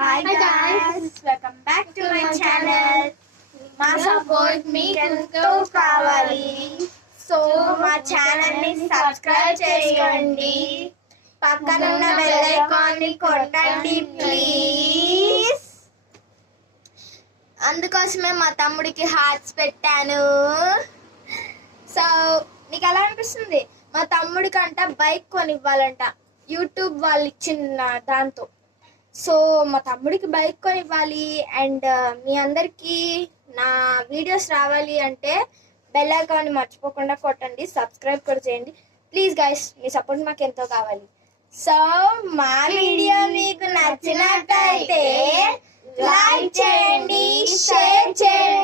Hi guys, welcome back to my channel. మా support మీకు ఎంతో కావాలి. సో మా ఛానల్ ని సబ్స్క్రైబ్ చేసుకోండి, పక్కన ఉన్న బెల్ ఐకాన్ ని కొట్టండి ప్లీజ్. అందుకోసమే మా తమ్ముడికి హార్ట్స్ పెట్టాను. సో నీకు ఎలా అనిపిస్తుంది? మా తమ్ముడికంట బైక్ కొనివ్వాలంట, యూట్యూబ్ వాళ్ళు ఇచ్చిన దాంతో. సో మా తమ్ముడికి బైక్ కొనివ్వాలి అండ్ మీ అందరికీ నా వీడియోస్ రావాలి అంటే బెల్ ఐకాన్ మర్చిపోకుండా కొట్టండి, సబ్స్క్రైబ్ కూడా చేయండి ప్లీజ్ గైస్. మీ సపోర్ట్ మాకు ఎంతో కావాలి. సో మా వీడియో మీకు నచ్చినట్టయితే లైక్ చేయండి, షేర్ చేయండి.